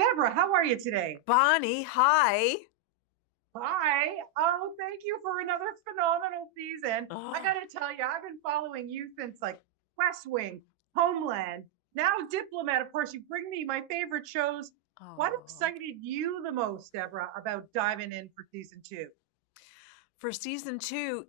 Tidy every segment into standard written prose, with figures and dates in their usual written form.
Deborah, how are you today? Bonnie, hi. Hi. Oh, thank you for another phenomenal season. I got Oh, to tell you, I've been following you since like West Wing, Homeland, now Diplomat. Of course, you bring me my favorite shows. What oh. excited you the most, Deborah, about diving in for season two? For season two,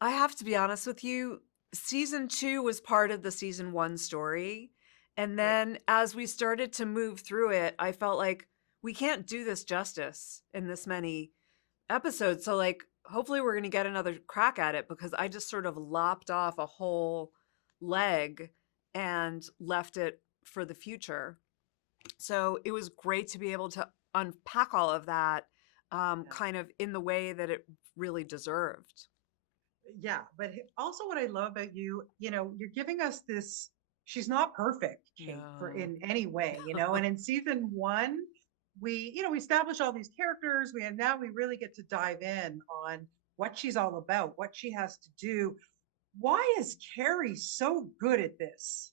I have to be honest with you. Season two was part of the season one story. And Okay. then as we started to move through it, I felt like we can't do this justice in this many episodes. So, like, hopefully, we're going to get another crack at it because I just sort of lopped off a whole leg and left it for the future. So it was great to be able to unpack all of that Yeah. kind of in the way that it really deserved. Yeah, but also what I love about you, you're giving us this, she's not perfect, Kate, for No. in any way, and in season one, we establish all these characters, and now we really get to dive in on what she's all about, what she has to do. Why is Carrie so good at this?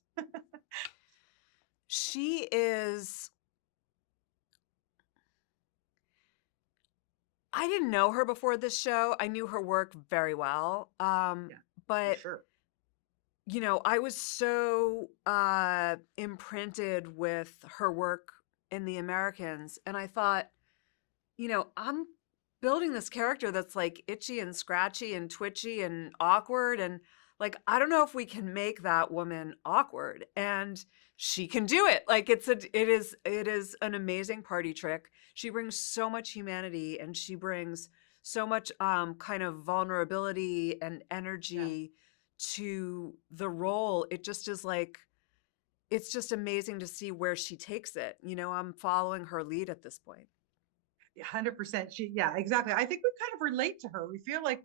She is, I didn't know her before this show. I knew her work very well. Yeah, for But, sure. I was so imprinted with her work in The Americans. And I thought, I'm building this character that's like itchy and scratchy and twitchy and awkward. And like, I don't know if we can make that woman awkward. And she can do it. Like it is an amazing party trick. She brings so much humanity and she brings so much kind of vulnerability and Yeah. energy to the role. It just is like it's just amazing to see where she takes it. I'm following her lead at this point. 100%. Yeah, exactly. I think we kind of relate to her. We feel like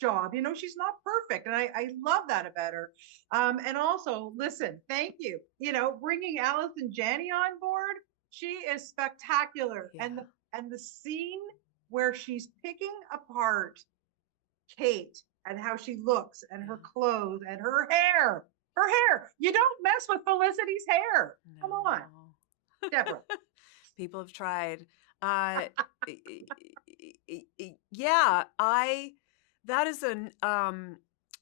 job. She's not perfect. And I love that about her. And also, listen, thank you. Bringing Allison Janney on board, she is spectacular. And Yeah. the scene where she's picking apart Kate and how she looks and her Yeah. clothes and her hair. Her hair. You don't mess with Felicity's hair. Come on, No. Deborah. People have tried. Uh, yeah, that is a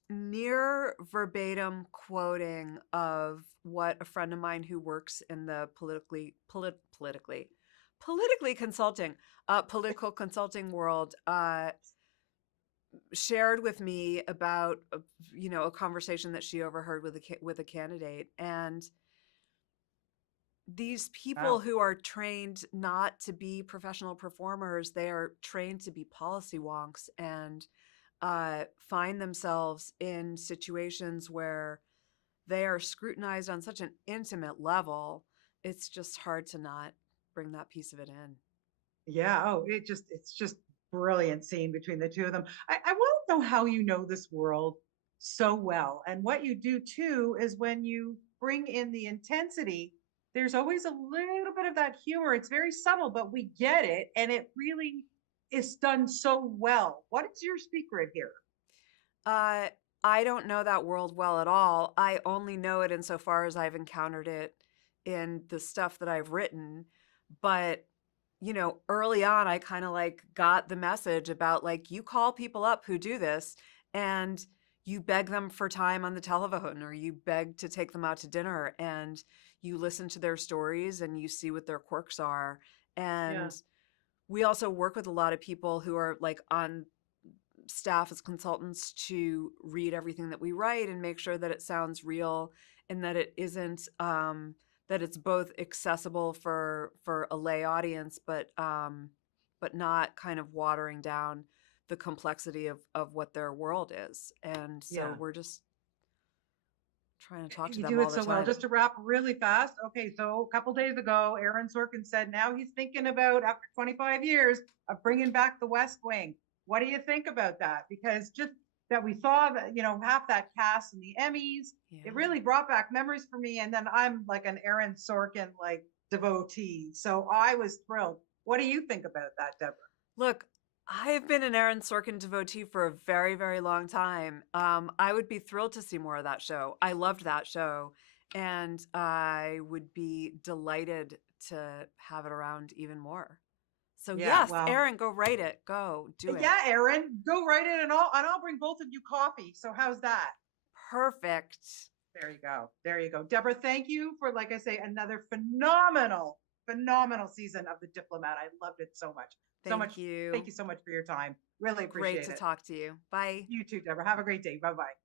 near verbatim quoting of what a friend of mine who works in the politically consulting, political consulting world, shared with me about, a conversation that she overheard with a candidate. And these people Wow. who are trained not to be professional performers, they are trained to be policy wonks and find themselves in situations where they are scrutinized on such an intimate level. It's just hard to not bring that piece of it in. Yeah. Oh, it's just brilliant scene between the two of them. I want to know how you know this world so well. And what you do too is when you bring in the intensity, there's always a little bit of that humor. It's very subtle, but we get it. And it really is done so well. What is your secret here? Uh, I don't know that world well at all. I only know it insofar as I've encountered it in the stuff that I've written. But, early on, I kind of like got the message about like, you call people up who do this and you beg them for time on the telephone or you beg to take them out to dinner and you listen to their stories and you see what their quirks are. Yeah. And we also work with a lot of people who are like on staff as consultants to read everything that we write and make sure that it sounds real and that it isn't that it's both accessible for a lay audience but not kind of watering down the complexity of what their world is. And so Yeah. we're just trying to talk to You them do all it the so well. time. Just to wrap really fast. Okay, so a couple days ago, Aaron Sorkin said now he's thinking about, after 25 years, of bringing back the West Wing. What do you think about that? Because just that we saw that, half that cast in the Emmys, it Yeah. really brought back memories for me. And then I'm like an Aaron Sorkin like devotee, so I was thrilled. What do you think about that, Deborah? Look, I have been an Aaron Sorkin devotee for a very, very long time. I would be thrilled to see more of that show. I loved that show. And I would be delighted to have it around even more. So Yeah, yes, well, Erin, go write it. Go do it. yeah, Erin, go write it, and I'll bring both of you coffee. So how's that? Perfect. There you go. There you go. Deborah, thank you for, like I say, another phenomenal, phenomenal season of The Diplomat. I loved it so much. So much. Thank you. Thank you so much for your time. Really Great appreciate to it. talk to you. Bye. You too, Deborah. Have a great day. Bye bye.